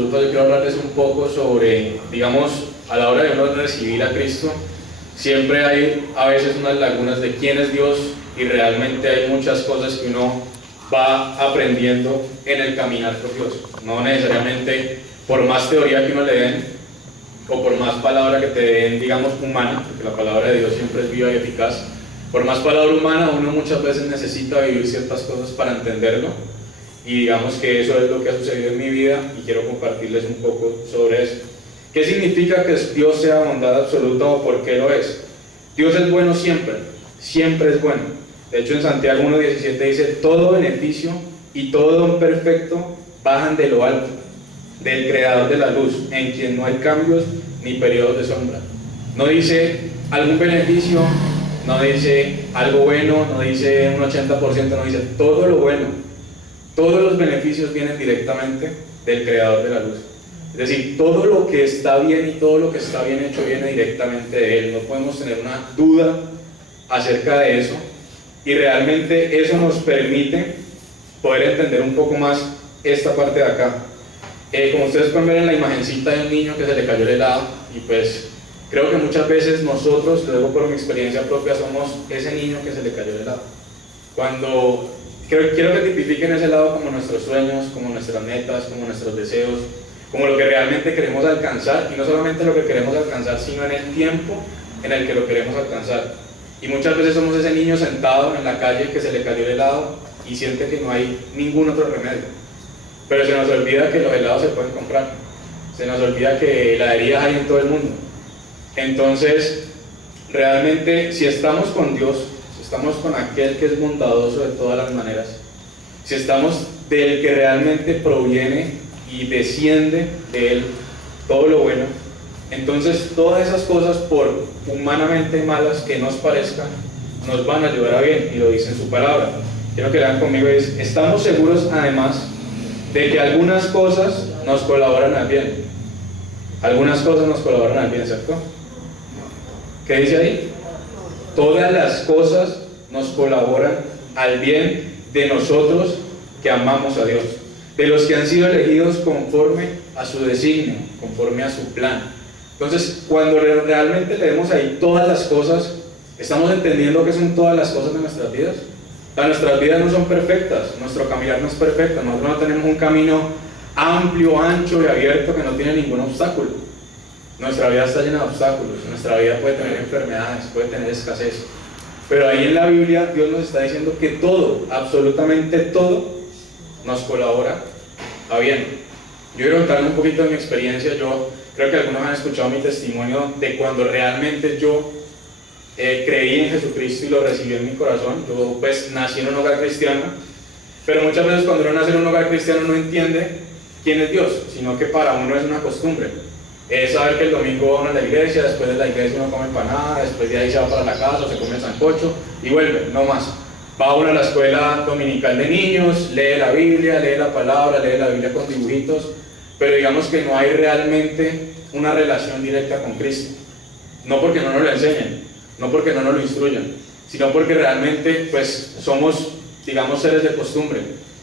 absoluto, yo quiero hablarles un poco sobre, digamos, a la hora de uno recibir a Cristo, siempre hay a veces unas lagunas de quién es Dios, y realmente hay muchas cosas que uno va aprendiendo en el caminar con Dios. No necesariamente por más teoría que uno le den, o por más palabra que te den, digamos, humana, porque la palabra de Dios siempre es viva y eficaz. Por más palabra humana, uno muchas veces necesita vivir ciertas cosas para entenderlo, y digamos que eso es lo que ha sucedido en mi vida, y quiero compartirles un poco sobre eso. ¿Qué significa que Dios sea bondad absoluta o por qué lo es? Dios es bueno siempre, siempre es bueno. De hecho, en Santiago 1:17 dice: todo beneficio y todo don perfecto bajan de lo alto, del Creador de la luz, en quien no hay cambios ni periodos de sombra. No dice algún beneficio, no dice algo bueno, no dice un 80%, no dice todo lo bueno. Todos los beneficios vienen directamente del Creador de la luz. Es decir, todo lo que está bien y todo lo que está bien hecho viene directamente de Él. No podemos tener una duda acerca de eso, y realmente eso nos permite poder entender un poco más esta parte de acá. Como ustedes pueden ver en la imagencita de un niño que se le cayó el helado, y pues creo que muchas veces nosotros, luego por mi experiencia propia, somos ese niño que se le cayó el helado. Cuando quiero que tipifiquen ese lado como nuestros sueños, como nuestras metas, como nuestros deseos, como lo que realmente queremos alcanzar, y no solamente lo que queremos alcanzar, sino en el tiempo en el que lo queremos alcanzar. Y muchas veces somos ese niño sentado en la calle que se le cayó el helado y siente que no hay ningún otro remedio, pero se nos olvida que los helados se pueden comprar, se nos olvida que heladerías hay en todo el mundo. Entonces, realmente, si estamos con Dios, si estamos con aquel que es bondadoso de todas las maneras, si estamos del que realmente proviene y desciende de Él todo lo bueno, entonces todas esas cosas, por humanamente malas que nos parezcan, nos van a ayudar a bien, y lo dice en su palabra. Quiero que lean conmigo: estamos seguros además de que algunas cosas nos colaboran al bien. Algunas cosas nos colaboran al bien, ¿cierto? ¿Qué dice ahí? Todas las cosas nos colaboran al bien de nosotros que amamos a Dios, de los que han sido elegidos conforme a su designio, conforme a su plan. Entonces, cuando realmente leemos ahí todas las cosas, estamos entendiendo que son todas las cosas de nuestras vidas. Nuestras vidas no son perfectas, nuestro caminar no es perfecto, nosotros no tenemos un camino amplio, ancho y abierto que no tiene ningún obstáculo. Nuestra vida está llena de obstáculos, nuestra vida puede tener enfermedades, puede tener escasez, pero ahí en la Biblia Dios nos está diciendo que todo, absolutamente todo, nos colabora a bien. Yo quiero contarles un poquito de mi experiencia. Yo creo que algunos han escuchado mi testimonio de cuando realmente yo creí en Jesucristo y lo recibí en mi corazón. Yo pues nací en un hogar cristiano, pero muchas veces cuando uno nace en un hogar cristiano no entiende quién es Dios, sino que para uno es una costumbre. Es saber que el domingo va uno a la iglesia, después de la iglesia uno come empanada, después de ahí se va para la casa, se come el sancocho y vuelve, no más. Va uno a la escuela dominical de niños, lee la Biblia, lee la palabra, lee la Biblia con dibujitos, pero digamos que no hay realmente una relación directa con Cristo. No porque no nos lo enseñen, no porque no nos lo instruyan, sino porque realmente pues somos, digamos, seres de costumbre,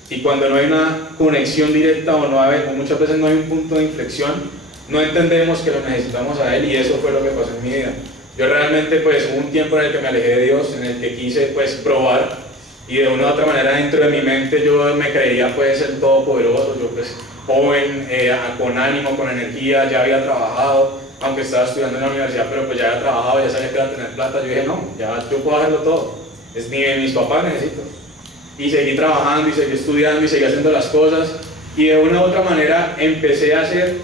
y cuando no hay una conexión directa o muchas veces no hay un punto de inflexión, no entendemos que lo necesitamos a Él, y eso fue lo que pasó en mi vida. Yo realmente pues hubo un tiempo en el que me alejé de Dios, en el que quise pues probar, y de una u otra manera dentro de mi mente yo me creía pues el todopoderoso. Yo pues joven, con ánimo, con energía, ya había trabajado, aunque estaba estudiando en la universidad, pero pues ya había trabajado, ya sabía que iba a tener plata. Yo dije, no, ya yo puedo hacerlo todo, es ni de mis papás necesito. Y seguí trabajando y seguí estudiando y seguí haciendo las cosas, y de una u otra manera empecé a hacer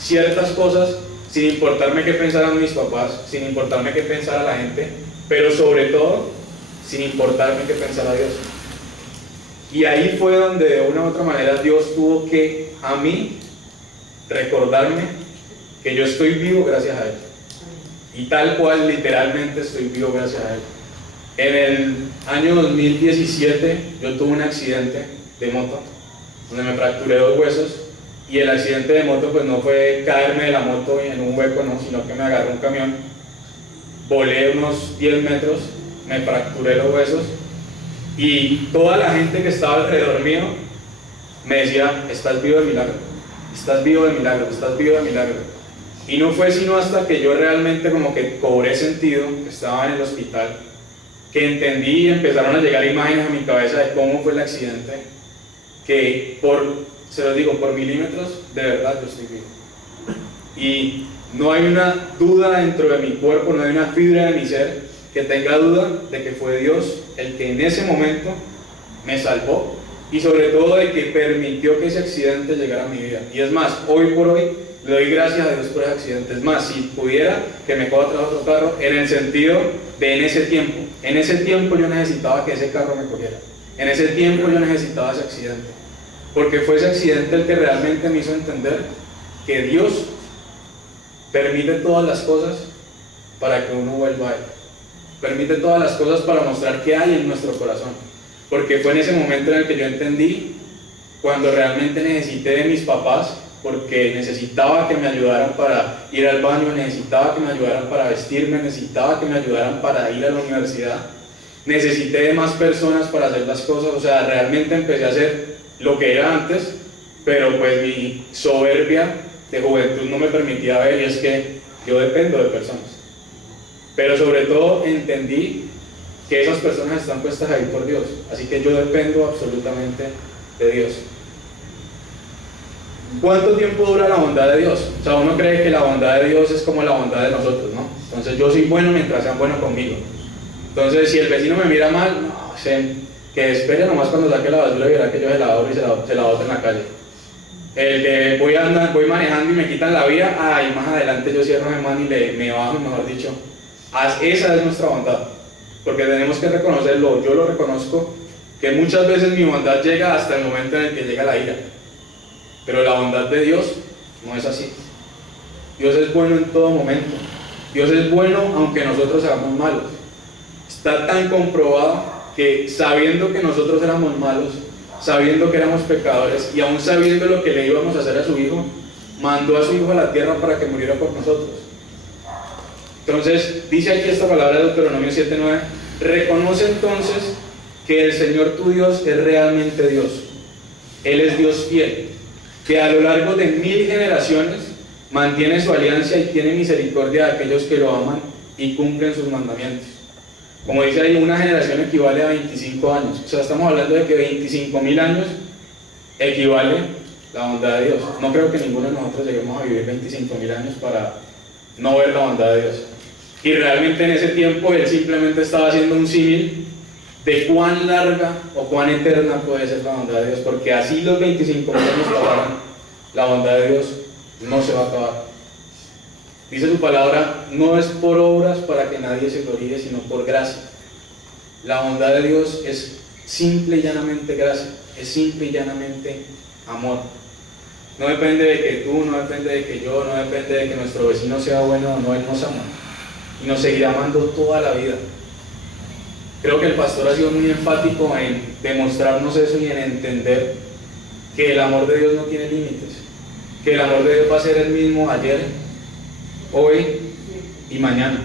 ciertas cosas sin importarme qué pensaran mis papás, sin importarme qué pensara la gente, pero sobre todo sin importarme qué pensara Dios. Y ahí fue donde de una u otra manera Dios tuvo que a mí recordarme que yo estoy vivo gracias a Él, y tal cual literalmente estoy vivo gracias a Él. En el año 2017 yo tuve un accidente de moto donde me fracturé 2 huesos, y el accidente de moto pues no fue caerme de la moto en un hueco, no, sino que me agarró un camión, volé unos 10 metros, me fracturé los huesos, y toda la gente que estaba alrededor mío me decía: estás vivo de milagro, estás vivo de milagro, estás vivo de milagro. Y no fue sino hasta que yo realmente como que cobré sentido, que estaba en el hospital, que entendí y empezaron a llegar imágenes a mi cabeza de cómo fue el accidente, que se los digo, por milímetros, de verdad yo estoy vivo. Y no hay una duda dentro de mi cuerpo, no hay una fibra de mi ser que tenga duda de que fue Dios el que en ese momento me salvó y sobre todo de que permitió que ese accidente llegara a mi vida. Y es más, hoy por hoy le doy gracias a Dios por ese accidente. Es más, si pudiera que me coja atrás otro carro, en el sentido de en ese tiempo yo necesitaba que ese carro me cogiera. En ese tiempo yo necesitaba ese accidente. Porque fue ese accidente el que realmente me hizo entender que Dios permite todas las cosas para que uno vuelva a Él. Permite todas las cosas para mostrar qué hay en nuestro corazón. Porque fue en ese momento en el que yo entendí cuando realmente necesité de mis papás, porque necesitaba que me ayudaran para ir al baño, necesitaba que me ayudaran para vestirme, necesitaba que me ayudaran para ir a la universidad, necesité de más personas para hacer las cosas. O sea, realmente empecé a hacer lo que era antes, pero pues mi soberbia de juventud no me permitía ver, y es que yo dependo de personas. Pero sobre todo entendí que esas personas están puestas ahí por Dios, así que yo dependo absolutamente de Dios. ¿Cuánto tiempo dura la bondad de Dios? O sea, uno cree que la bondad de Dios es como la bondad de nosotros, ¿no? Entonces yo soy bueno mientras sean buenos conmigo. Entonces si el vecino me mira mal, no, que espere nomás cuando saque la basura y verá que yo se la abro y se la boto en la calle. El que voy manejando y me quitan la vía, y más adelante yo cierro mi mano y me bajo, mejor dicho. Esa es nuestra bondad, porque tenemos que reconocerlo. Yo lo reconozco, que muchas veces mi bondad llega hasta el momento en el que llega la ira, pero la bondad de Dios no es así. Dios es bueno en todo momento. Dios es bueno aunque nosotros seamos malos. Está tan comprobado que sabiendo que nosotros éramos malos, sabiendo que éramos pecadores y aún sabiendo lo que le íbamos a hacer a su hijo, mandó a su hijo a la tierra para que muriera por nosotros. Entonces dice aquí esta palabra de Deuteronomio 7:9: reconoce entonces que el Señor tu Dios es realmente Dios. Él es Dios fiel, que a lo largo de 1000 generaciones mantiene su alianza y tiene misericordia de aquellos que lo aman y cumplen sus mandamientos. Como dice ahí, una generación equivale a 25 años. O sea, estamos hablando de que 25.000 años equivale la bondad de Dios. No creo que ninguno de nosotros lleguemos a vivir 25.000 años para no ver la bondad de Dios. Y realmente en ese tiempo Él simplemente estaba haciendo un símil de cuán larga o cuán eterna puede ser la bondad de Dios, porque así los 25.000 años pasaran, la bondad de Dios no se va a acabar. Dice su palabra: no es por obras para que nadie se gloríe, sino por gracia. La bondad de Dios es simple y llanamente gracia, es simple y llanamente amor. No depende de que tú, no depende de que yo, no depende de que nuestro vecino sea bueno o no. Él nos ama y nos seguirá amando toda la vida. Creo que el pastor ha sido muy enfático en demostrarnos eso y en entender que el amor de Dios no tiene límites, que el amor de Dios va a ser el mismo ayer, hoy y mañana,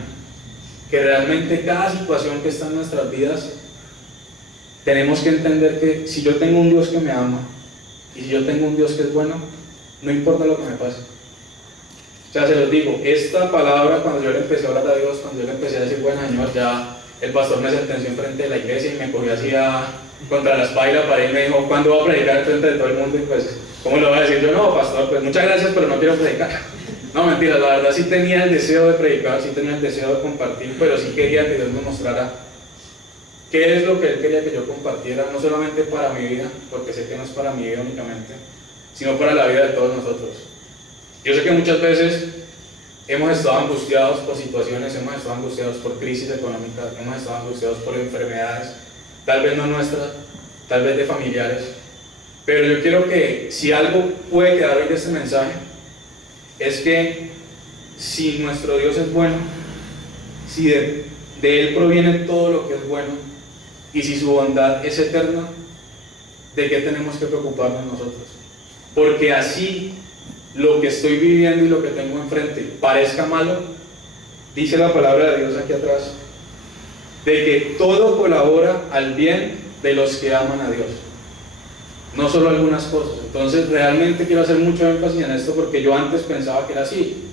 que realmente cada situación que está en nuestras vidas tenemos que entender que si yo tengo un Dios que me ama y si yo tengo un Dios que es bueno, no importa lo que me pase. O sea, se los digo, esta palabra, cuando yo le empecé a hablar a Dios, cuando yo le empecé a decir buen Señor, ya el pastor me sentenció enfrente de la iglesia y me cogió así contra la espalda y la pared y me dijo: ¿cuándo va a predicar enfrente de todo el mundo? Y pues, ¿cómo lo voy a decir yo? No, pastor, pues muchas gracias, pero no quiero predicar. No, mentira, la verdad sí tenía el deseo de predicar, sí tenía el deseo de compartir, pero sí quería que Dios me mostrara qué es lo que Él quería que yo compartiera, no solamente para mi vida, porque sé que no es para mi vida únicamente, sino para la vida de todos nosotros. Yo sé que muchas veces hemos estado angustiados por situaciones, hemos estado angustiados por crisis económicas, hemos estado angustiados por enfermedades, tal vez no nuestras, tal vez de familiares, pero yo quiero que si algo puede quedar hoy de este mensaje, es que si nuestro Dios es bueno, si de Él proviene todo lo que es bueno, y si su bondad es eterna, ¿de qué tenemos que preocuparnos nosotros? Porque así lo que estoy viviendo y lo que tengo enfrente parezca malo, dice la palabra de Dios aquí atrás, de que todo colabora al bien de los que aman a Dios. no solo algunas cosas. Entonces realmente quiero hacer mucho énfasis en esto porque yo antes pensaba que era así.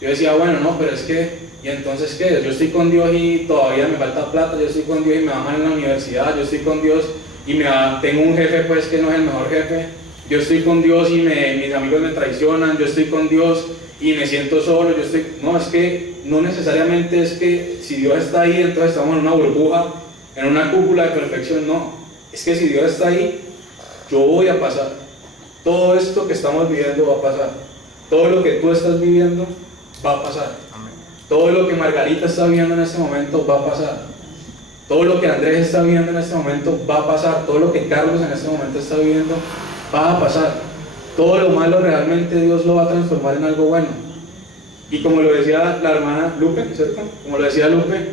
Yo decía, bueno, no, pero es que, ¿y entonces qué? Yo estoy con Dios y todavía me falta plata, yo estoy con Dios y me bajan en la universidad, yo estoy con Dios y tengo un jefe pues que no es el mejor jefe, yo estoy con Dios y mis amigos me traicionan, yo estoy con Dios y me siento solo, no, es que no necesariamente es que si Dios está ahí, entonces estamos en una burbuja, en una cúpula de perfección, no, es que si Dios está ahí, yo voy a pasar, todo esto que estamos viviendo va a pasar, todo lo que tú estás viviendo va a pasar, todo lo que Margarita está viviendo en este momento va a pasar, todo lo que Andrés está viviendo en este momento va a pasar, todo lo que Carlos en este momento está viviendo va a pasar, todo lo malo realmente Dios lo va a transformar en algo bueno. Y como lo decía la hermana Lupe, ¿cierto? Como lo decía Lupe,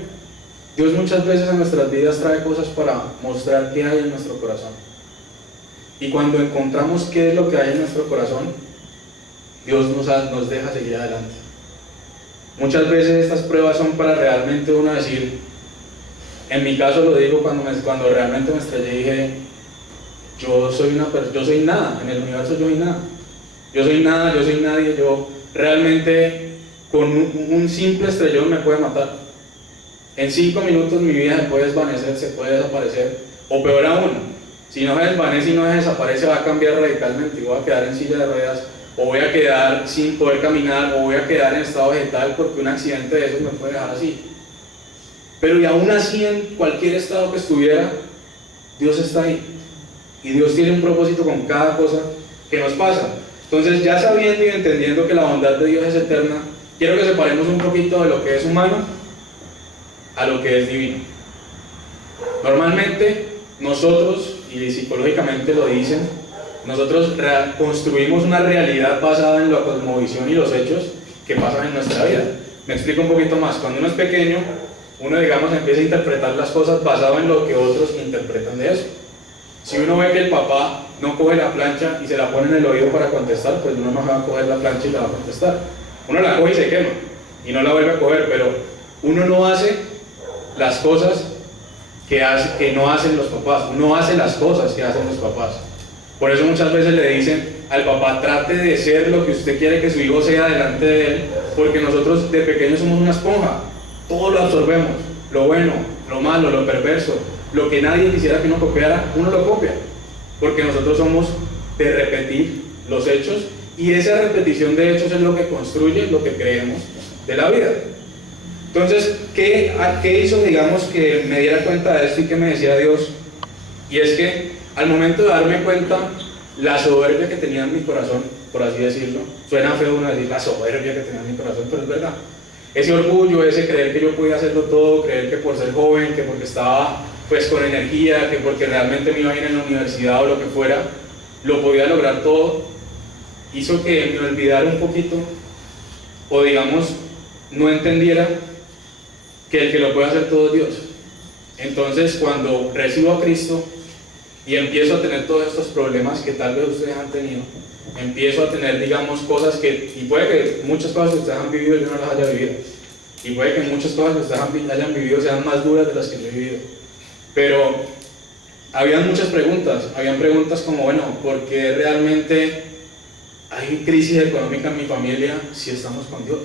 Dios muchas veces en nuestras vidas trae cosas para mostrar qué hay en nuestro corazón. Y cuando encontramos qué es lo que hay en nuestro corazón, Dios nos deja seguir adelante. Muchas veces estas pruebas son para realmente uno decir, en mi caso lo digo cuando realmente me estrellé y dije, yo soy nada, en el universo yo soy nada. Yo soy nada, yo soy nadie, yo realmente con un simple estrellón me puede matar. En 5 minutos mi vida se puede desvanecer, se puede desaparecer, o peor aún, si no se desvanece y no se desaparece va a cambiar radicalmente y voy a quedar en silla de ruedas, o voy a quedar sin poder caminar, o voy a quedar en estado vegetal porque un accidente de esos me puede dejar así. Pero y aún así en cualquier estado que estuviera, Dios está ahí. Y Dios tiene un propósito con cada cosa que nos pasa. Entonces, ya sabiendo y entendiendo que la bondad de Dios es eterna, quiero que separemos un poquito de lo que es humano a lo que es divino. Normalmente, nosotros, y psicológicamente lo dicen, nosotros construimos una realidad basada en la cosmovisión y los hechos que pasan en nuestra vida. Me explico un poquito más. Cuando uno es pequeño, uno, digamos, empieza a interpretar las cosas basado en lo que otros interpretan de eso. Si uno ve que el papá no coge la plancha y se la pone en el oído para contestar, pues uno no va a coger la plancha y la va a contestar. Uno la coge y se quema, y no la vuelve a coger, pero uno no hace las cosas que no hacen los papás, uno hace las cosas que hacen los papás. Por eso muchas veces le dicen al papá, trate de ser lo que usted quiere que su hijo sea delante de él, porque nosotros de pequeños somos una esponja, todo lo absorbemos, lo bueno, lo malo, lo perverso, lo que nadie quisiera que uno copiara, uno lo copia, porque nosotros somos de repetir los hechos, y esa repetición de hechos es lo que construye lo que creemos de la vida. Entonces, ¿qué hizo, digamos, que me diera cuenta de esto y que me decía Dios? Y es que al momento de darme cuenta la soberbia que tenía en mi corazón, por así decirlo, suena feo uno decir la soberbia que tenía en mi corazón, pero es verdad. Ese orgullo, ese creer que yo podía hacerlo todo, creer que por ser joven, que porque estaba pues con energía, que porque realmente me iba a ir en la universidad o lo que fuera, lo podía lograr todo, hizo que me olvidara un poquito, o digamos, no entendiera que el que lo puede hacer todo es Dios. Entonces, cuando recibo a Cristo y empiezo a tener todos estos problemas que tal vez ustedes han tenido, empiezo a tener, digamos, cosas y puede que muchas cosas que ustedes han vivido yo no las haya vivido, y puede que muchas cosas que ustedes hayan vivido sean más duras de las que yo he vivido, pero habían muchas preguntas, habían preguntas como, bueno, ¿por qué realmente hay crisis económica en mi familia si estamos con Dios?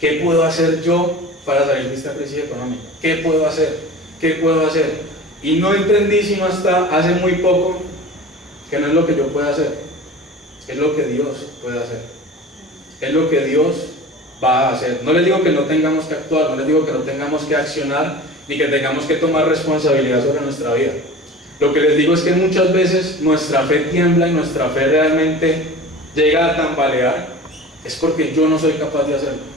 ¿Qué puedo hacer yo para salir de esta crisis económica? ¿Qué puedo hacer? ¿Qué puedo hacer? Y no entendí sino hasta hace muy poco que no es lo que yo pueda hacer, es lo que Dios puede hacer, es lo que Dios va a hacer. No les digo que no tengamos que actuar, no les digo que no tengamos que accionar, ni que tengamos que tomar responsabilidad sobre nuestra vida. Lo que les digo es que muchas veces nuestra fe tiembla y nuestra fe realmente llega a tambalear, es porque yo no soy capaz de hacerlo.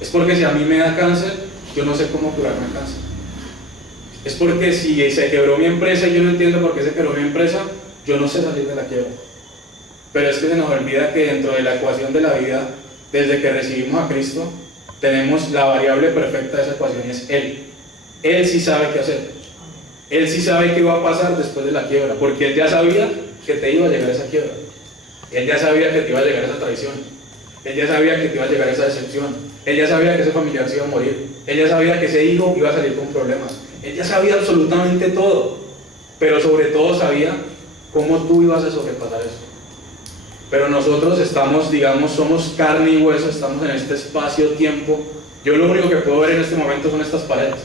Es porque si a mí me da cáncer, yo no sé cómo curarme el cáncer. Es porque si se quebró mi empresa y yo no entiendo por qué se quebró mi empresa, yo no sé salir de la quiebra. Pero es que se nos olvida que dentro de la ecuación de la vida, desde que recibimos a Cristo, tenemos la variable perfecta de esa ecuación y es Él. Él sí sabe qué hacer. Él sí sabe qué va a pasar después de la quiebra, porque Él ya sabía que te iba a llegar esa quiebra. Él ya sabía que te iba a llegar esa traición. Él ya sabía que te iba a llegar esa decepción. Él ya sabía que ese familiar se iba a morir. Él ya sabía que ese hijo iba a salir con problemas. Él ya sabía absolutamente todo. Pero sobre todo sabía cómo tú ibas a sobrepasar eso. Pero nosotros estamos, digamos, somos carne y hueso, estamos en este espacio-tiempo. Yo lo único que puedo ver en este momento son estas paredes.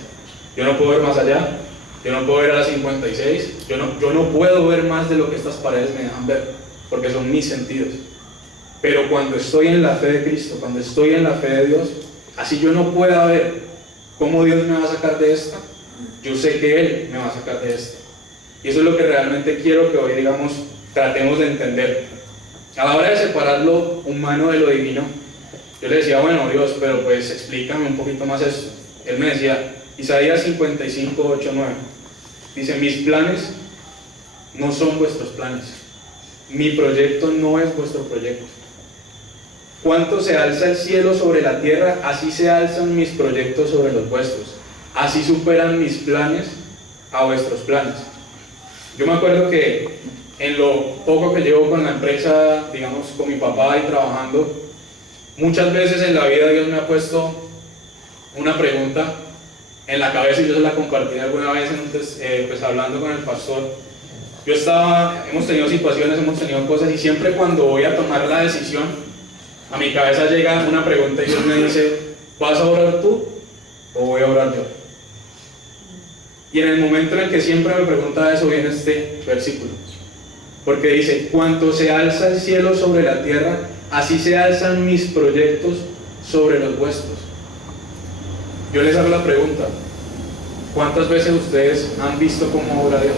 Yo no puedo ver más allá, yo no puedo ver a las 56, yo no puedo ver más de lo que estas paredes me dejan ver, porque son mis sentidos. Pero cuando estoy en la fe de Cristo, cuando estoy en la fe de Dios, así yo no pueda ver cómo Dios me va a sacar de esta, yo sé que Él me va a sacar de esta. Y eso es lo que realmente quiero que hoy, digamos, tratemos de entender. A la hora de separar lo humano de lo divino, yo le decía, bueno, Dios, pero pues explícame un poquito más esto. Él me decía, Isaías 55, 8, 9, dice, mis planes no son vuestros planes, mi proyecto no es vuestro proyecto. Cuanto se alza el cielo sobre la tierra, así se alzan mis proyectos sobre los vuestros, así superan mis planes a vuestros planes. Yo me acuerdo que en lo poco que llevo con la empresa, digamos, con mi papá y trabajando, muchas veces en la vida Dios me ha puesto una pregunta en la cabeza y yo se la compartí alguna vez pues hablando con el pastor. Hemos tenido situaciones, hemos tenido cosas y siempre cuando voy a tomar la decisión, a mi cabeza llega una pregunta y Dios me dice, ¿vas a orar tú o voy a orar yo? Y en el momento en el que siempre me pregunta eso viene este versículo, porque dice, cuanto se alza el cielo sobre la tierra, así se alzan mis proyectos sobre los vuestros. Yo les hago la pregunta, ¿cuántas veces ustedes han visto cómo obra Dios?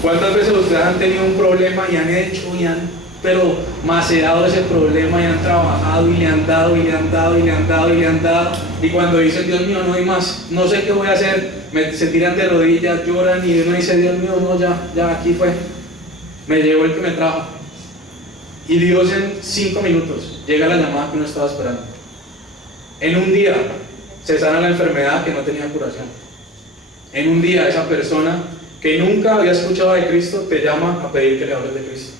¿Cuántas veces ustedes han tenido un problema y han hecho y han pero macerado ese problema y han trabajado y le han dado y le han dado y le han dado y le han dado, y cuando dicen, Dios mío, no hay más, no sé qué voy a hacer, se tiran de rodillas, lloran y uno dice, Dios mío, no, ya aquí fue, me llegó el que me trajo? Y Dios en 5 minutos llega la llamada que uno estaba esperando. En un día se sana la enfermedad que no tenía curación. En un día esa persona que nunca había escuchado de Cristo te llama a pedir que le hables de Cristo.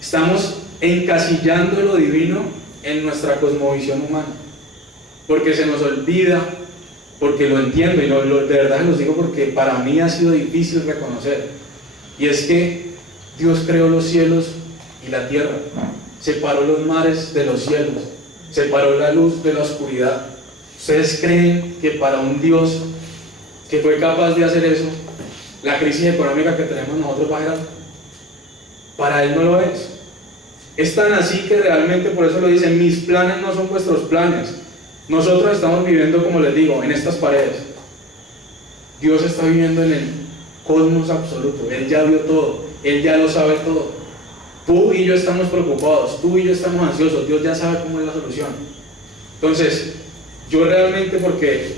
Estamos encasillando lo divino en nuestra cosmovisión humana, porque se nos olvida, porque lo entiendo y de verdad los digo porque para mí ha sido difícil reconocer, y es que Dios creó los cielos y la tierra, separó los mares de los cielos, separó la luz de la oscuridad. ¿Ustedes creen que para un Dios que fue capaz de hacer eso, la crisis económica que tenemos nosotros va a ser algo? Para Él no lo es. Es tan así que realmente por eso lo dice, mis planes no son vuestros planes. Nosotros estamos viviendo, como les digo, en estas paredes. Dios está viviendo en el cosmos absoluto. Él ya vio todo, Él ya lo sabe todo. Tú y yo estamos preocupados, tú y yo estamos ansiosos, Dios ya sabe cómo es la solución. Entonces, yo realmente, porque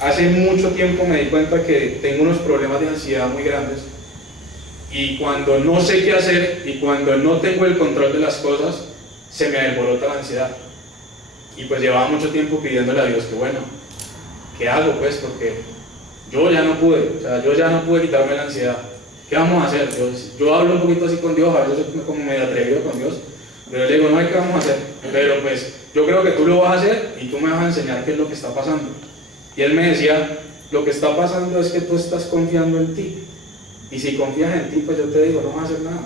hace mucho tiempo me di cuenta que tengo unos problemas de ansiedad muy grandes, y cuando no sé qué hacer y cuando no tengo el control de las cosas, se me alborota la ansiedad. Y pues llevaba mucho tiempo pidiéndole a Dios que bueno, ¿qué hago pues? Porque yo ya no pude quitarme la ansiedad. ¿Qué vamos a hacer? Yo hablo un poquito así con Dios, a veces soy como medio atrevido con Dios, pero le digo, no hay qué vamos a hacer, pero pues yo creo que tú lo vas a hacer y tú me vas a enseñar qué es lo que está pasando. Y él me decía, lo que está pasando es que tú estás confiando en ti. Y si confías en ti, pues yo te digo, no vas a hacer nada.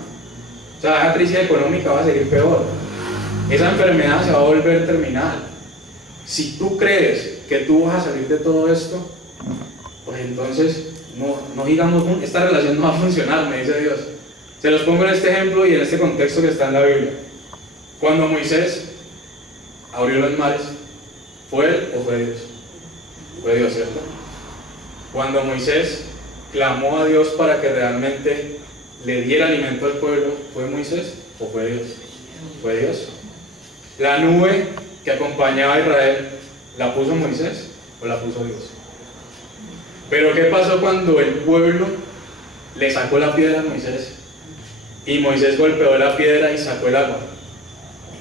O sea, esa crisis económica va a seguir peor. Esa enfermedad se va a volver terminal. Si tú crees que tú vas a salir de todo esto, pues entonces, no digamos, esta relación no va a funcionar, me dice Dios. Se los pongo en este ejemplo y en este contexto que está en la Biblia. Cuando Moisés abrió los mares, ¿fue él o fue Dios? Fue Dios, ¿cierto? Cuando Moisés clamó a Dios para que realmente le diera alimento al pueblo, ¿fue Moisés o fue Dios? Fue Dios. La nube que acompañaba a Israel, ¿la puso Moisés o la puso Dios? Pero ¿qué pasó cuando el pueblo le sacó la piedra a Moisés? Y Moisés golpeó la piedra y sacó el agua.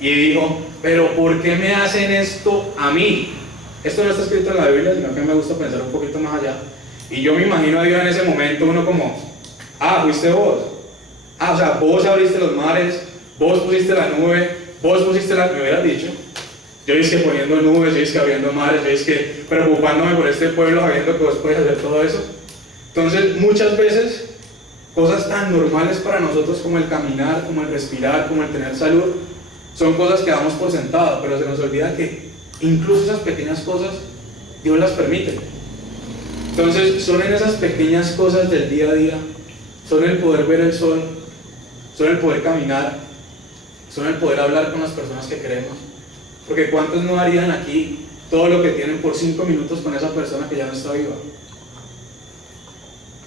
Y dijo, pero ¿por qué me hacen esto a mí? Esto no está escrito en la Biblia, sino que me gusta pensar un poquito más allá. Y yo me imagino a Dios en ese momento, uno como, fuiste vos. O sea, vos abriste los mares, vos pusiste la nube, vos pusiste me hubieras dicho. Yo es que poniendo nubes, yo es que abriendo mares, yo es que preocupándome por este pueblo, sabiendo que vos puedes hacer todo eso. Entonces, muchas veces, cosas tan normales para nosotros como el caminar, como el respirar, como el tener salud, son cosas que damos por sentado, pero se nos olvida que incluso esas pequeñas cosas, Dios las permite. Entonces, son en esas pequeñas cosas del día a día, son el poder ver el sol, son el poder caminar, son el poder hablar con las personas que queremos. Porque ¿cuántos no harían aquí todo lo que tienen por 5 minutos con esa persona que ya no está viva?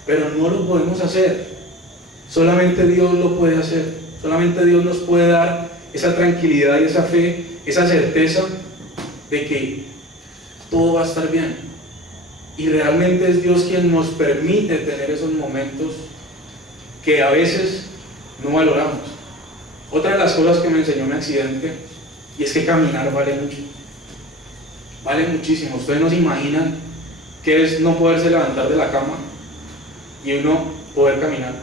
Pero no lo podemos hacer. Solamente Dios lo puede hacer. Solamente Dios nos puede dar esa tranquilidad y esa fe, esa certeza de que todo va a estar bien. Y realmente es Dios quien nos permite tener esos momentos que a veces no valoramos. Otra de las cosas que me enseñó mi accidente, y es que caminar vale mucho. Vale muchísimo. Ustedes no se imaginan qué es no poderse levantar de la cama y uno poder caminar.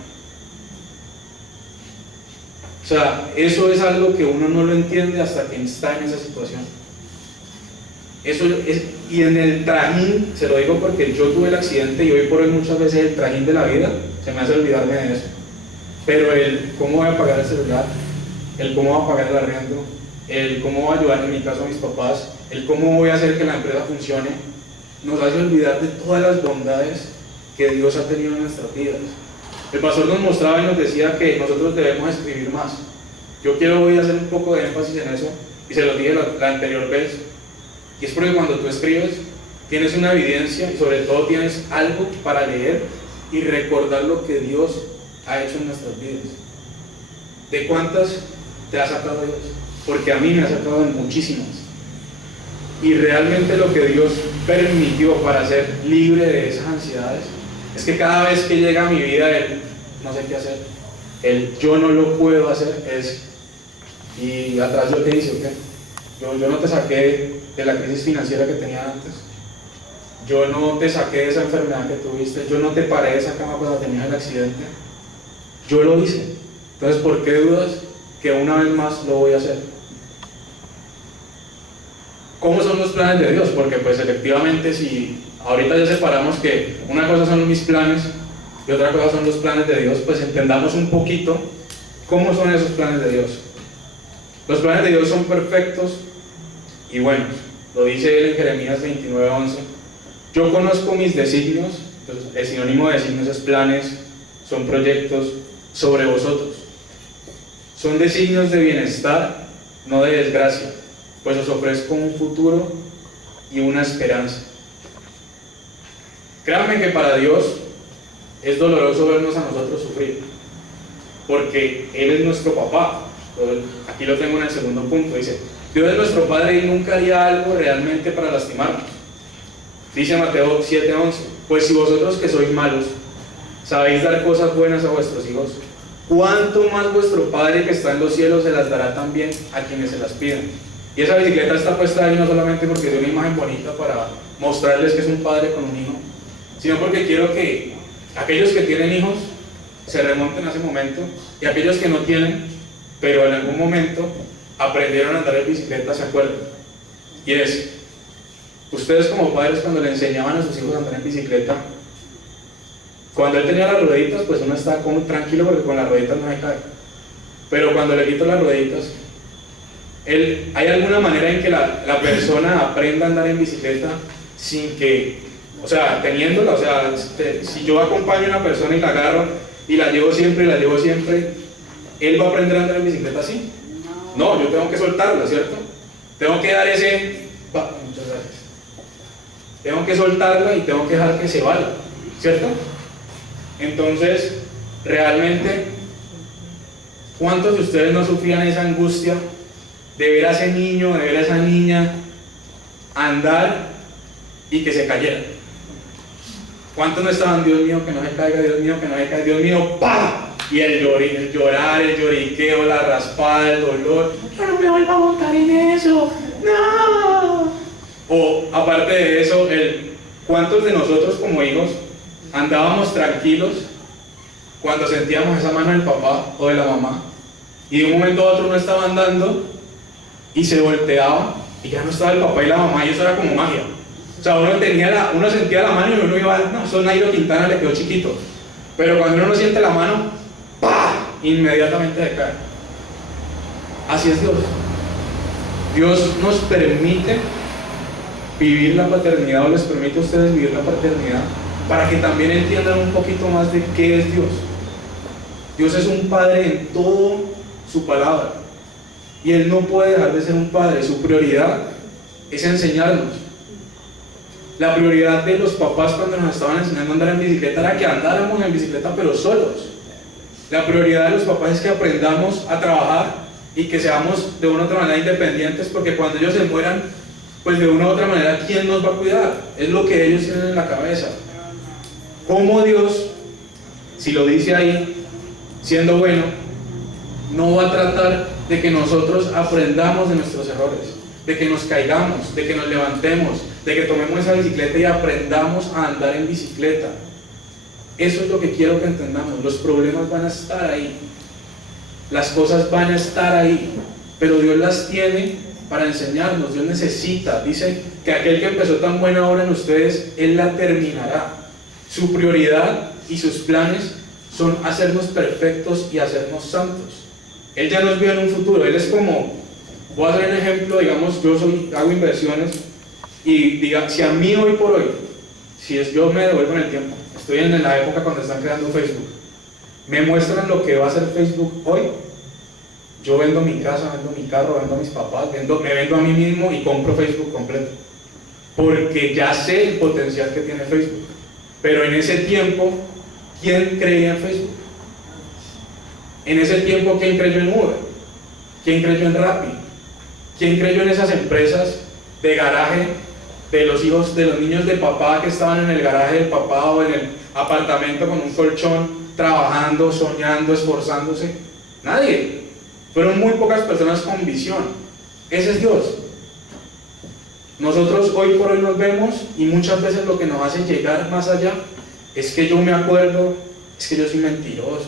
O sea, eso es algo que uno no lo entiende hasta que está en esa situación. Eso es, y en el trajín, se lo digo porque yo tuve el accidente y hoy por hoy muchas veces el trajín de la vida se me hace olvidarme de eso. Pero el cómo voy a pagar el celular, el cómo voy a pagar el arriendo, el cómo voy a ayudar en mi caso a mis papás, el cómo voy a hacer que la empresa funcione, nos hace olvidar de todas las bondades que Dios ha tenido en nuestras vidas. El pastor nos mostraba y nos decía que nosotros debemos escribir más. Yo quiero hoy hacer un poco de énfasis en eso, y se lo dije la anterior vez, y es porque cuando tú escribes, tienes una evidencia y sobre todo tienes algo para leer y recordar lo que Dios ha hecho en nuestras vidas. ¿De cuántas te ha sacado Dios? Porque a mí me ha sacado de muchísimas. Y realmente lo que Dios permitió para ser libre de esas ansiedades es que cada vez que llega a mi vida el no sé qué hacer, el yo no lo puedo hacer, es y atrás yo te dice, ¿ok? Yo no te saqué de la crisis financiera que tenía antes, yo no te saqué de esa enfermedad que tuviste, yo no te paré de esa cama cuando tenías el accidente, yo lo hice. Entonces, ¿por qué dudas que una vez más lo voy a hacer? ¿Cómo son los planes de Dios? Porque pues efectivamente si ahorita ya separamos que una cosa son mis planes y otra cosa son los planes de Dios, pues entendamos un poquito cómo son esos planes de Dios. Los planes de Dios son perfectos y buenos. Lo dice él en Jeremías 29:11. Yo conozco mis designios, pues el sinónimo de designios es planes, son proyectos sobre vosotros. Son designios de bienestar, no de desgracia, pues os ofrezco un futuro y una esperanza. Créanme que para Dios es doloroso vernos a nosotros sufrir, porque Él es nuestro papá. Aquí lo tengo en el segundo punto, dice, Dios es nuestro Padre y nunca haría algo realmente para lastimarnos. Dice Mateo 7:11, pues si vosotros que sois malos sabéis dar cosas buenas a vuestros hijos, ¿cuánto más vuestro Padre que está en los cielos se las dará también a quienes se las pidan? Y esa bicicleta está puesta ahí no solamente porque es una imagen bonita para mostrarles que es un padre con un hijo, sino porque quiero que aquellos que tienen hijos se remonten a ese momento y aquellos que no tienen, pero en algún momento aprendieron a andar en bicicleta, se acuerdan. Y es, ustedes como padres cuando le enseñaban a sus hijos a andar en bicicleta, cuando él tenía las rueditas, pues uno está como tranquilo porque con las rueditas no se cae. Pero cuando le quito las rueditas, hay alguna manera en que la persona aprenda a andar en bicicleta sin que, o sea, teniéndola, o sea, si yo acompaño a una persona y la agarro y la llevo siempre, ¿él va a aprender a andar en bicicleta así? No, yo tengo que soltarla, ¿cierto? Tengo que dar muchas gracias. Tengo que soltarla y tengo que dejar que se vaya, ¿cierto? Entonces, realmente, ¿cuántos de ustedes no sufrían esa angustia de ver a ese niño, de ver a esa niña andar y que se cayera? ¿Cuántos no estaban, Dios mío, que no se caiga, Dios mío, que no se caiga, Dios mío, ¡pa! Y el llorar, el lloriqueo, la raspada, el dolor, ¡yo no me vuelvo a montar en eso! ¡No! O aparte de eso, ¿cuántos de nosotros como hijos andábamos tranquilos cuando sentíamos esa mano del papá o de la mamá y de un momento a otro uno estaba andando y se volteaba y ya no estaba el papá y la mamá y eso era como magia? O sea, uno sentía la mano y uno iba, no, eso Nairo Quintana le quedó chiquito. Pero cuando uno no siente la mano, ¡pah!, inmediatamente se cae. Así es Dios. Dios nos permite vivir la paternidad, o les permite a ustedes vivir la paternidad, para que también entiendan un poquito más de qué es Dios. Dios es un Padre en toda su palabra, y Él no puede dejar de ser un Padre. Su prioridad es enseñarnos. La prioridad de los papás cuando nos estaban enseñando a andar en bicicleta era que andáramos en bicicleta, pero solos. La prioridad de los papás es que aprendamos a trabajar y que seamos de una u otra manera independientes, porque cuando ellos se mueran, pues de una u otra manera, ¿quién nos va a cuidar? Es lo que ellos tienen en la cabeza. ¿Cómo Dios, si lo dice ahí, siendo bueno, no va a tratar de que nosotros aprendamos de nuestros errores, de que nos caigamos, de que nos levantemos, de que tomemos esa bicicleta y aprendamos a andar en bicicleta? Eso es lo que quiero que entendamos. Los problemas van a estar ahí, las cosas van a estar ahí, pero Dios las tiene para enseñarnos. Dios necesita, dice que aquel que empezó tan buena obra en ustedes, Él la terminará. Su prioridad y sus planes son hacernos perfectos y hacernos santos. Él ya nos vio en un futuro. Él es como, voy a hacer un ejemplo, digamos, hago inversiones y diga, si a mí hoy por hoy, yo me devuelvo en el tiempo, estoy en la época cuando están creando Facebook, me muestran lo que va a hacer Facebook hoy, yo vendo mi casa, vendo mi carro, vendo a mis papás, me vendo a mí mismo y compro Facebook completo, porque ya sé el potencial que tiene Facebook. Pero en ese tiempo, ¿quién creía en Facebook? En ese tiempo, ¿quién creyó en Uber? ¿Quién creyó en Rappi? ¿Quién creyó en esas empresas de garaje de los hijos, de los niños de papá que estaban en el garaje del papá o en el apartamento con un colchón, trabajando, soñando, esforzándose? Nadie. Fueron muy pocas personas con visión. Ese es Dios. Nosotros hoy por hoy nos vemos y muchas veces lo que nos hace llegar más allá es que yo me acuerdo, es que yo soy mentiroso,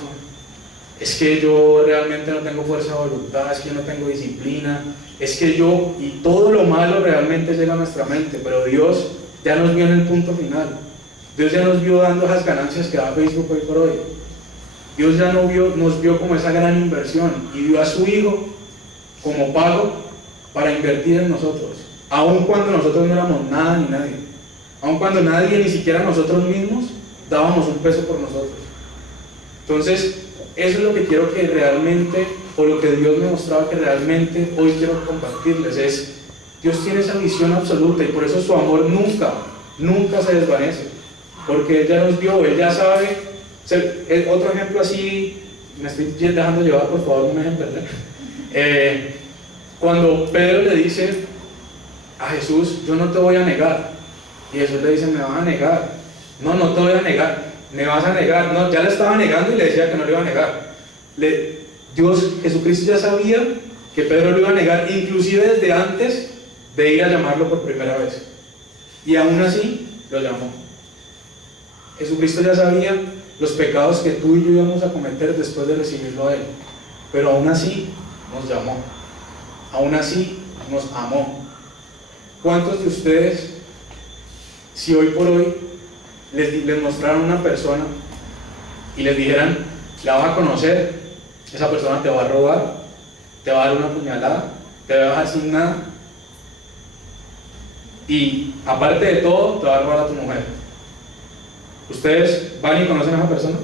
es que yo realmente no tengo fuerza de voluntad, es que yo no tengo disciplina, es que yo, y todo lo malo realmente llega a nuestra mente, pero Dios ya nos vio en el punto final. Dios ya nos vio dando esas ganancias que da Facebook hoy por hoy. Dios ya nos vio como esa gran inversión y dio a su Hijo como pago para invertir en nosotros, aun cuando nosotros no éramos nada ni nadie, aun cuando nadie, ni siquiera nosotros mismos, dábamos un peso por nosotros. Entonces, eso es lo que quiero que realmente, o lo que Dios me mostraba que realmente hoy quiero compartirles, es Dios tiene esa visión absoluta y por eso su amor nunca se desvanece, porque Él ya nos vio, Él ya sabe. Otro ejemplo así, me estoy dejando llevar, por favor, no me dejen perder. Cuando Pedro le dice a Jesús, yo no te voy a negar, y Jesús le dice, me vas a negar. No, no te voy a negar, me vas a negar. No, ya le estaba negando y le decía que no le iba a negar. Jesucristo ya sabía que Pedro lo iba a negar, inclusive desde antes de ir a llamarlo por primera vez, y aún así lo llamó. Jesucristo ya sabía los pecados que tú y yo íbamos a cometer después de recibirlo a Él, pero aún así nos llamó, aún así nos amó. ¿Cuántos de ustedes, si hoy por hoy les mostraran una persona y les dijeran, la vas a conocer, esa persona te va a robar, te va a dar una puñalada, te va a dejar sin nada, y aparte de todo, te va a robar a tu mujer? ¿Ustedes van y conocen a esa persona?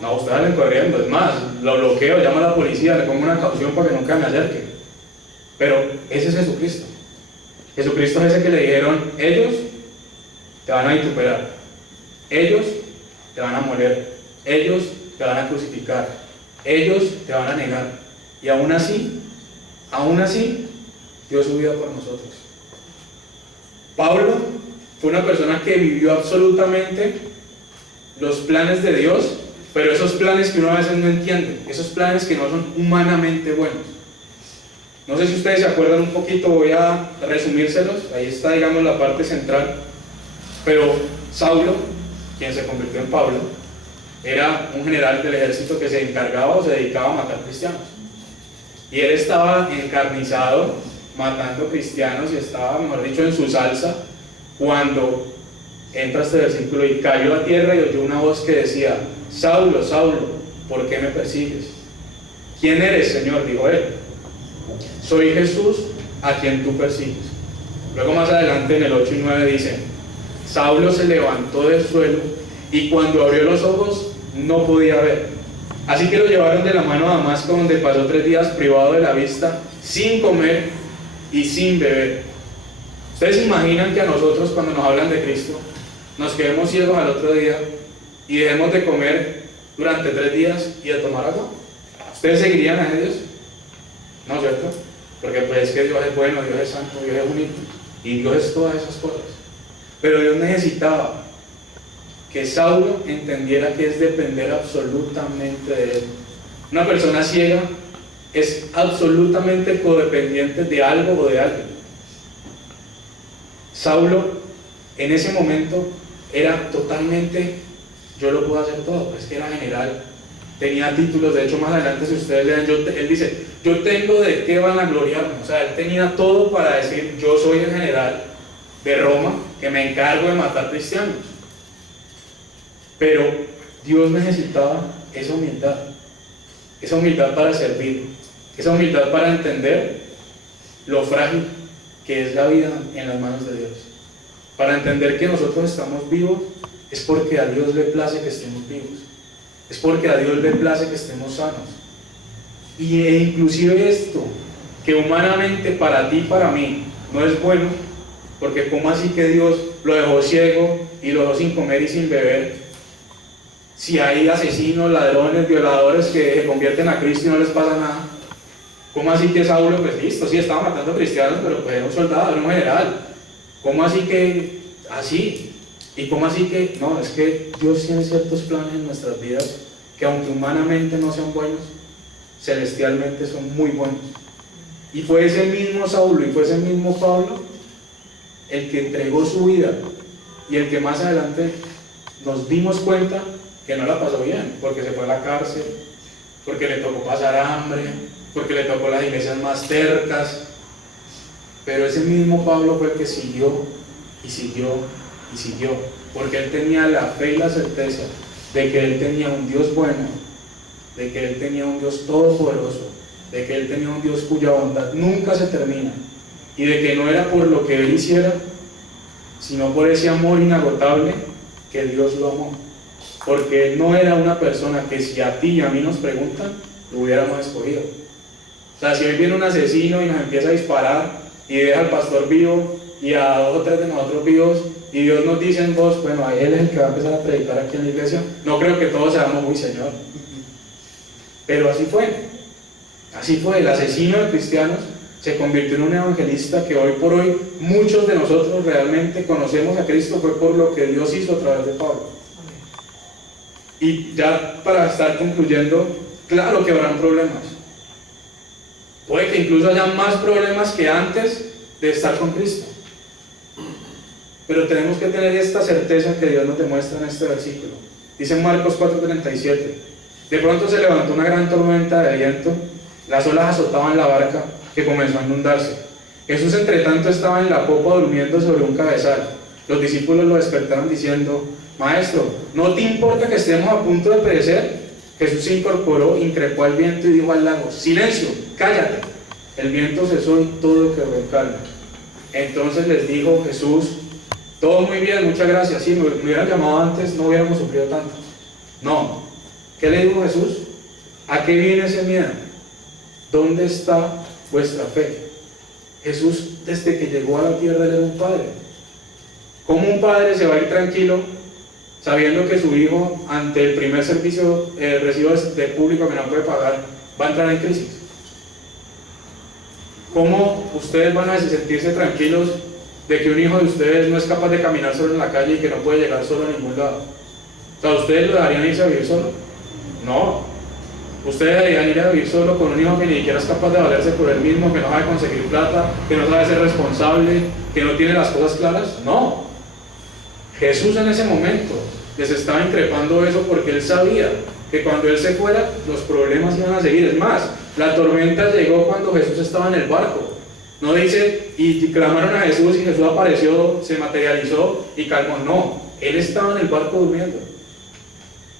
No, ustedes salen corriendo. Es más, lo bloqueo, llamo a la policía, le pongo una caución para que nunca me acerque. Pero ese es Jesucristo. Jesucristo es ese que le dijeron, ellos te van a vituperar, ellos te van a moler, ellos te van a crucificar, ellos te van a negar, y aún así dio su vida por nosotros. Pablo fue una persona que vivió absolutamente los planes de Dios, pero esos planes que uno a veces no entiende, esos planes que no son humanamente buenos. No sé si ustedes se acuerdan un poquito, voy a resumírselos, ahí está, digamos, la parte central. Pero Saulo, quien se convirtió en Pablo, era un general del ejército que se encargaba o se dedicaba a matar cristianos. Y él estaba encarnizado, matando cristianos, y estaba, mejor dicho, en su salsa, cuando entra este versículo: y cayó a tierra y oyó una voz que decía: Saulo, Saulo, ¿por qué me persigues? ¿Quién eres, Señor?, dijo él. Soy Jesús, a quien tú persigues. Luego más adelante en el 8 y 9 dice: Saulo se levantó del suelo y cuando abrió los ojos no podía ver. Así que lo llevaron de la mano a Damasco, donde pasó 3 días privado de la vista, sin comer y sin beber. ¿Ustedes se imaginan que a nosotros, cuando nos hablan de Cristo, nos quedemos ciegos al otro día y dejemos de comer durante 3 días y de tomar agua? ¿Ustedes seguirían a Dios? No, ¿cierto? Porque pues es que Dios es bueno, Dios es santo, Dios es bonito y Dios es todas esas cosas. Pero Dios necesitaba que Saulo entendiera que es depender absolutamente de él. Una persona ciega es absolutamente codependiente de algo o de alguien. Saulo en ese momento era totalmente: yo lo puedo hacer todo, pues que era general, tenía títulos. De hecho, más adelante, si ustedes leen, él dice: yo tengo de qué vanagloriarme. O sea, él tenía todo para decir: yo soy el general de Roma que me encargo de matar cristianos. Pero Dios necesitaba esa humildad para servir, esa humildad para entender lo frágil que es la vida en las manos de Dios, para entender que nosotros estamos vivos es porque a Dios le place que estemos vivos, es porque a Dios le place que estemos sanos. Y inclusive esto, que humanamente para ti y para mí no es bueno, porque ¿cómo así que Dios lo dejó ciego y lo dejó sin comer y sin beber? Si hay asesinos, ladrones, violadores que se convierten a Cristo y no les pasa nada. ¿Cómo así que Saulo, pues listo, sí estaba matando cristianos, pero pues era un soldado, era un general? ¿Cómo así que así? ¿Y cómo así que no? Es que Dios tiene ciertos planes en nuestras vidas que, aunque humanamente no sean buenos, celestialmente son muy buenos. Y fue ese mismo Saulo y fue ese mismo Pablo el que entregó su vida y el que más adelante nos dimos cuenta que no la pasó bien, porque se fue a la cárcel, porque le tocó pasar hambre, porque le tocó las iglesias más tercas. Pero ese mismo Pablo fue el que siguió y siguió y siguió, porque él tenía la fe y la certeza de que él tenía un Dios bueno, de que él tenía un Dios todopoderoso, de que él tenía un Dios cuya bondad nunca se termina, y de que no era por lo que él hiciera, sino por ese amor inagotable que Dios lo amó. Porque él no era una persona que, si a ti y a mí nos preguntan, lo hubiéramos escogido. O sea, si hoy viene un asesino y nos empieza a disparar y deja al pastor vivo y a 2 o 3 de nosotros vivos, y Dios nos dice en voz: bueno, a él es el que va a empezar a predicar aquí en la iglesia, no creo que todos seamos: uy, Señor. Pero así fue, el asesino de cristianos se convirtió en un evangelista que hoy por hoy muchos de nosotros realmente conocemos a Cristo. Fue por lo que Dios hizo a través de Pablo. Y ya para estar concluyendo, claro que habrán problemas, puede que incluso haya más problemas que antes de estar con Cristo, pero tenemos que tener esta certeza que Dios nos demuestra en este versículo. Dice en Marcos 4:37: de pronto se levantó una gran tormenta de viento, las olas azotaban la barca, que comenzó a inundarse. Jesús, entre tanto, estaba en la popa durmiendo sobre un cabezal. Los discípulos lo despertaron diciendo: Maestro, ¿no te importa que estemos a punto de perecer? Jesús se incorporó, increpó al viento y dijo al lago: silencio, cállate. El viento cesó y todo quedó en calma. Entonces les dijo Jesús: todo muy bien, muchas gracias. Si me hubieran llamado antes, no hubiéramos sufrido tanto. No. ¿Qué le dijo Jesús? ¿A qué viene ese miedo? ¿Dónde está vuestra fe? Jesús, desde que llegó a la tierra, era un padre. ¿Cómo un padre se va a ir tranquilo sabiendo que su hijo, ante el primer servicio recibo de público que no puede pagar, va a entrar en crisis? ¿Cómo ustedes van a sentirse tranquilos de que un hijo de ustedes no es capaz de caminar solo en la calle y que no puede llegar solo a ningún lado? O sea, ¿ustedes lo dejarían irse a vivir solo? No. ¿Ustedes deberían ir a vivir solo con un hijo que ni siquiera es capaz de valerse por él mismo, que no sabe conseguir plata, que no sabe ser responsable, que no tiene las cosas claras? No. Jesús en ese momento les estaba increpando eso porque él sabía que cuando él se fuera, los problemas iban a seguir. Es más, la tormenta llegó cuando Jesús estaba en el barco. No dice, y clamaron a Jesús y Jesús apareció, se materializó y calmó. No, Él estaba en el barco durmiendo.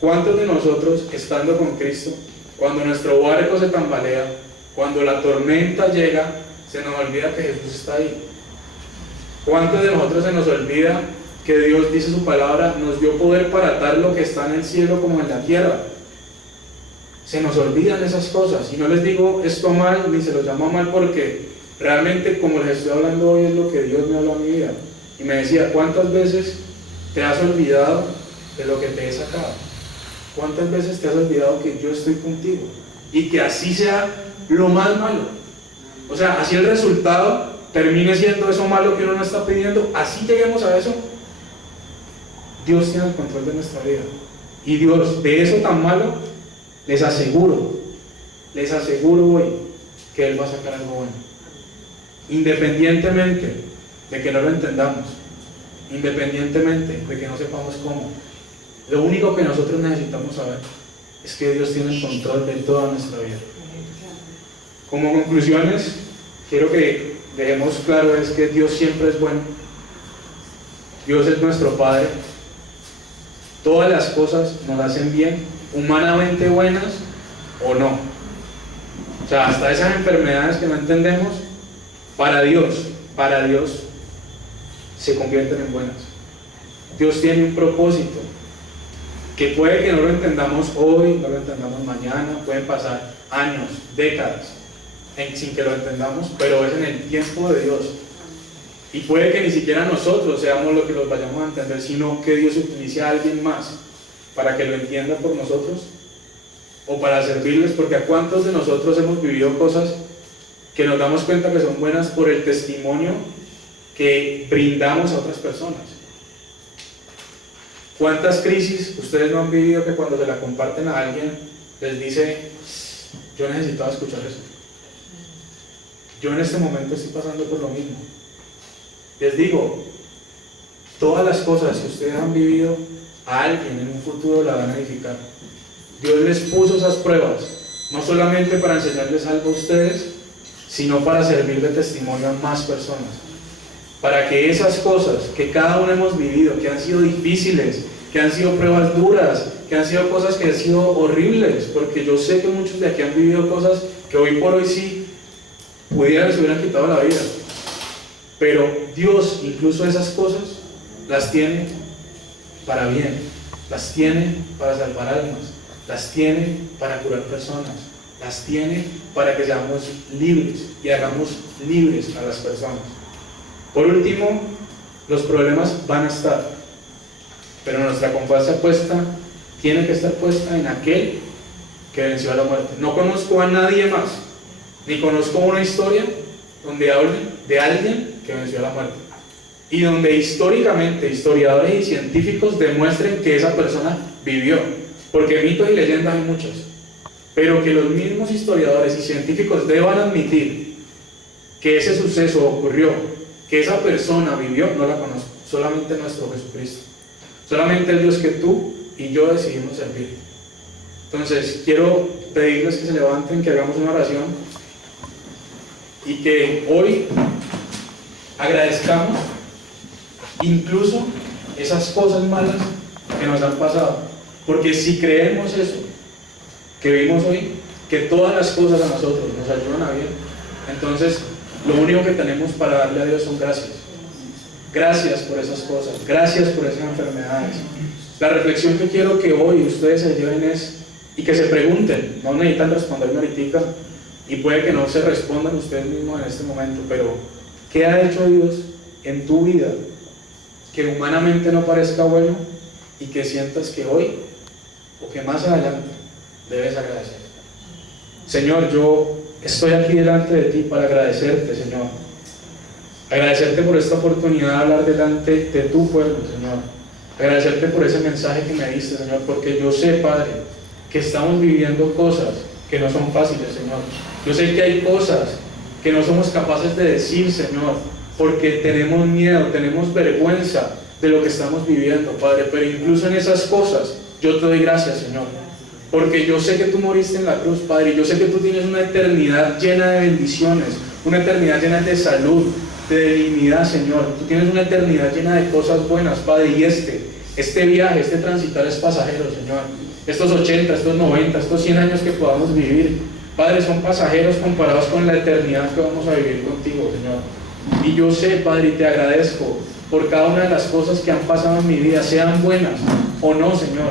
¿Cuántos de nosotros, estando con Cristo, cuando nuestro barco se tambalea, cuando la tormenta llega, se nos olvida que Jesús está ahí? ¿Cuántos de nosotros se nos olvida que Dios dice su palabra, nos dio poder para atar lo que está en el cielo como en la tierra? Se nos olvidan esas cosas, y no les digo esto mal, ni se los llamo mal, porque realmente como les estoy hablando hoy es lo que Dios me habló a mi vida. Y me decía, ¿cuántas veces te has olvidado de lo que te he sacado? ¿Cuántas veces te has olvidado que yo estoy contigo? Y que así sea lo más malo. O sea, así el resultado termine siendo eso malo que uno no está pidiendo, así lleguemos a eso. Dios tiene el control de nuestra vida. Y Dios, de eso tan malo, les aseguro hoy que Él va a sacar algo bueno. Independientemente de que no lo entendamos, independientemente de que no sepamos cómo, lo único que nosotros necesitamos saber es que Dios tiene el control de toda nuestra vida. Como conclusiones, quiero que dejemos claro es que Dios siempre es bueno. Dios es nuestro Padre. Todas las cosas nos hacen bien, humanamente buenas o no. O sea, hasta esas enfermedades que no entendemos, para Dios se convierten en buenas. Dios tiene un propósito que puede que no lo entendamos hoy, no lo entendamos mañana, pueden pasar años, décadas sin que lo entendamos, pero es en el tiempo de Dios. Y puede que ni siquiera nosotros seamos los que los vayamos a entender, sino que Dios utilice a alguien más para que lo entienda por nosotros o para servirles, porque a cuántos de nosotros hemos vivido cosas que nos damos cuenta que son buenas por el testimonio que brindamos a otras personas. ¿Cuántas crisis ustedes no han vivido que cuando se la comparten a alguien les dice, yo necesitaba escuchar eso? Yo en este momento estoy pasando por lo mismo. Les digo, todas las cosas que ustedes han vivido, a alguien en un futuro la van a edificar. Dios les puso esas pruebas, no solamente para enseñarles algo a ustedes, sino para servir de testimonio a más personas. Para que esas cosas que cada uno hemos vivido, que han sido difíciles, que han sido pruebas duras, que han sido cosas que han sido horribles, porque yo sé que muchos de aquí han vivido cosas que hoy por hoy sí pudieran, se hubieran quitado la vida. Pero Dios, incluso esas cosas, las tiene para bien, las tiene para salvar almas, las tiene para curar personas, las tiene para que seamos libres y hagamos libres a las personas. Por último, los problemas van a estar, pero nuestra confianza tiene que estar puesta en aquel que venció a la muerte. No conozco a nadie más, ni conozco una historia donde hablen de alguien que venció a la muerte y donde históricamente historiadores y científicos demuestren que esa persona vivió, porque mitos y leyendas hay muchos, pero que los mismos historiadores y científicos deban admitir que ese suceso ocurrió, que esa persona vivió, no la conozco. Solamente nuestro Jesucristo, solamente el Dios que tú y yo decidimos servir. Entonces quiero pedirles que se levanten, que hagamos una oración y que hoy agradezcamos incluso esas cosas malas que nos han pasado, porque si creemos eso que vimos hoy, que todas las cosas a nosotros nos ayudan a bien, entonces lo único que tenemos para darle a Dios son gracias. Gracias por esas cosas, gracias por esas enfermedades. La reflexión que quiero que hoy ustedes se lleven es, y que se pregunten, no necesitan responderme ahorita, y puede que no se respondan ustedes mismos en este momento, pero ¿qué ha hecho Dios en tu vida que humanamente no parezca bueno y que sientas que hoy o que más adelante debes agradecer? Señor, yo estoy aquí delante de ti para agradecerte, Señor. Agradecerte por esta oportunidad de hablar delante de tu pueblo, Señor. Agradecerte por ese mensaje que me diste, Señor, porque yo sé, Padre, que estamos viviendo cosas que no son fáciles, Señor. Yo sé que hay cosas que no somos capaces de decir, Señor, porque tenemos miedo, tenemos vergüenza de lo que estamos viviendo, Padre, pero incluso en esas cosas yo te doy gracias, Señor, porque yo sé que tú moriste en la cruz, Padre, y yo sé que tú tienes una eternidad llena de bendiciones, una eternidad llena de salud, de dignidad, Señor. Tú tienes una eternidad llena de cosas buenas, Padre, y este viaje, este transitar es pasajero, Señor. Estos 80, estos 90, estos 100 años que podamos vivir, Padre, son pasajeros comparados con la eternidad que vamos a vivir contigo, Señor. Y yo sé, Padre, y te agradezco por cada una de las cosas que han pasado en mi vida, sean buenas o no, Señor,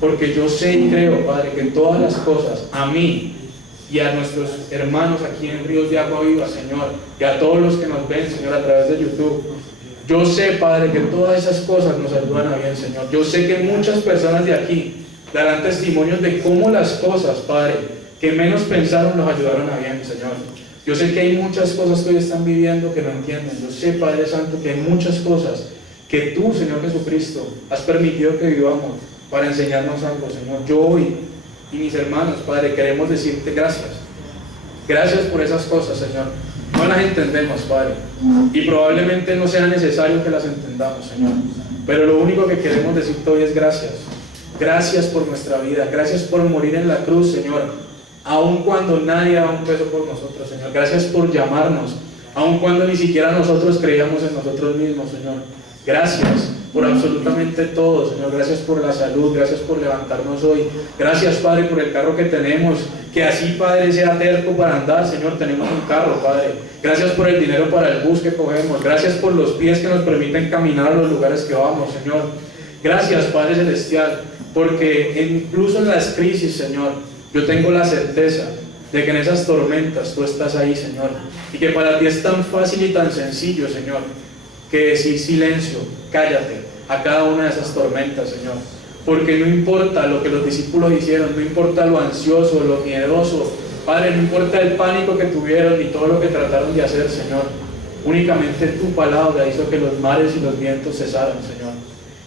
porque yo sé y creo, Padre, que en todas las cosas, a mí y a nuestros hermanos aquí en Ríos de Agua Viva, Señor, y a todos los que nos ven, Señor, a través de YouTube, yo sé, Padre, que todas esas cosas nos ayudan a bien, Señor. Yo sé que muchas personas de aquí darán testimonios de cómo las cosas, Padre, que menos pensaron los ayudaron a bien, Señor. Yo sé que hay muchas cosas que hoy están viviendo que no entienden. Yo sé, Padre Santo, que hay muchas cosas que tú, Señor Jesucristo, has permitido que vivamos para enseñarnos algo, Señor. Yo hoy y mis hermanos, Padre, queremos decirte gracias. Gracias por esas cosas, Señor. No las entendemos, Padre, y probablemente no sea necesario que las entendamos, Señor. Pero lo único que queremos decirte hoy es gracias. Gracias por nuestra vida. Gracias por morir en la cruz, Señor. Aun cuando nadie da un peso por nosotros, Señor. Gracias por llamarnos, aun cuando ni siquiera nosotros creíamos en nosotros mismos, Señor. Gracias por absolutamente todo, Señor. Gracias por la salud, gracias por levantarnos hoy. Gracias, Padre, por el carro que tenemos, que así, Padre, sea terco para andar, Señor. Tenemos un carro, Padre. Gracias por el dinero para el bus que cogemos. Gracias por los pies que nos permiten caminar a los lugares que vamos, Señor. Gracias, Padre Celestial, porque incluso en las crisis, Señor, yo tengo la certeza de que en esas tormentas tú estás ahí, Señor, y que para ti es tan fácil y tan sencillo, Señor, que decir silencio, cállate a cada una de esas tormentas, Señor, porque no importa lo que los discípulos hicieron, no importa lo ansioso, lo miedoso, Padre, no importa el pánico que tuvieron ni todo lo que trataron de hacer, Señor, únicamente tu palabra hizo que los mares y los vientos cesaran, Señor.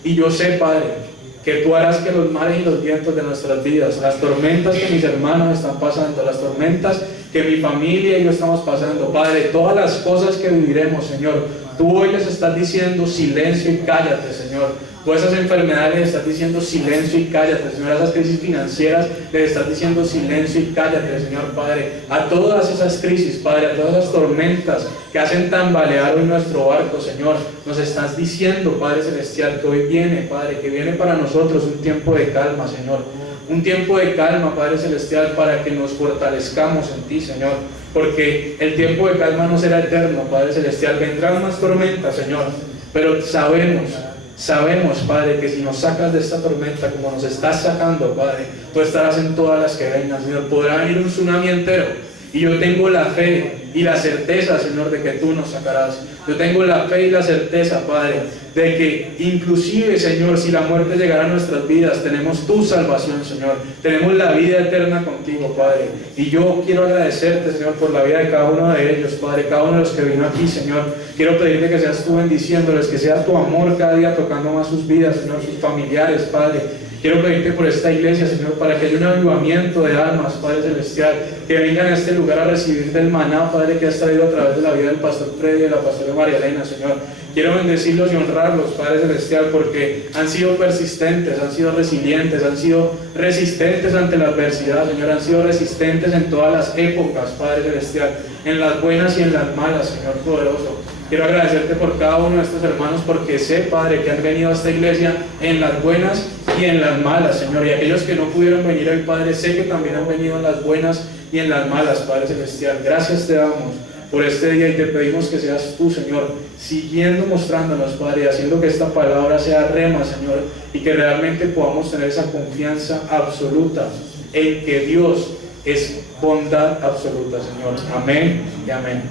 Y yo sé, Padre, que tú harás que los mares y los vientos de nuestras vidas, las tormentas que mis hermanos están pasando, las tormentas que mi familia y yo estamos pasando, Padre, todas las cosas que viviremos, Señor, tú hoy les estás diciendo silencio y cállate, Señor. Tú a esas enfermedades les estás diciendo silencio y cállate, Señor. A esas crisis financieras les estás diciendo silencio y cállate, Señor, Padre. A todas esas crisis, Padre, a todas esas tormentas que hacen tambalear hoy nuestro barco, Señor, nos estás diciendo, Padre Celestial, que hoy viene, Padre, que viene para nosotros un tiempo de calma, Señor. Un tiempo de calma, Padre Celestial, para que nos fortalezcamos en ti, Señor. Porque el tiempo de calma no será eterno, Padre Celestial. Vendrán más tormentas, Señor, pero sabemos, Padre, que si nos sacas de esta tormenta como nos estás sacando, Padre, tú estarás en todas las que vengan, Señor. Podrá venir un tsunami entero, y yo tengo la fe y la certeza, Señor, de que tú nos sacarás. Yo tengo la fe y la certeza, Padre, de que inclusive, Señor, si la muerte llegara a nuestras vidas, tenemos tu salvación, Señor. Tenemos la vida eterna contigo, Padre. Y yo quiero agradecerte, Señor, por la vida de cada uno de ellos, Padre, cada uno de los que vino aquí, Señor. Quiero pedirte que seas tú bendiciéndoles, que sea tu amor cada día tocando más sus vidas, Señor, sus familiares, Padre. Quiero pedirte por esta iglesia, Señor, para que haya un avivamiento de almas, Padre Celestial, que vengan a este lugar a recibir del maná, Padre, que has traído a través de la vida del pastor Freddy y de la pastora María Elena, Señor. Quiero bendecirlos y honrarlos, Padre Celestial, porque han sido persistentes, han sido resilientes, han sido resistentes ante la adversidad, Señor, han sido resistentes en todas las épocas, Padre Celestial, en las buenas y en las malas, Señor poderoso. Quiero agradecerte por cada uno de estos hermanos, porque sé, Padre, que han venido a esta iglesia en las buenas y en las malas, Señor. Y aquellos que no pudieron venir hoy, Padre, sé que también han venido en las buenas y en las malas, Padre Celestial. Gracias te damos por este día y te pedimos que seas tú, Señor, siguiendo mostrándonos, Padre, haciendo que esta palabra sea rema, Señor, y que realmente podamos tener esa confianza absoluta en que Dios es bondad absoluta, Señor. Amén y amén.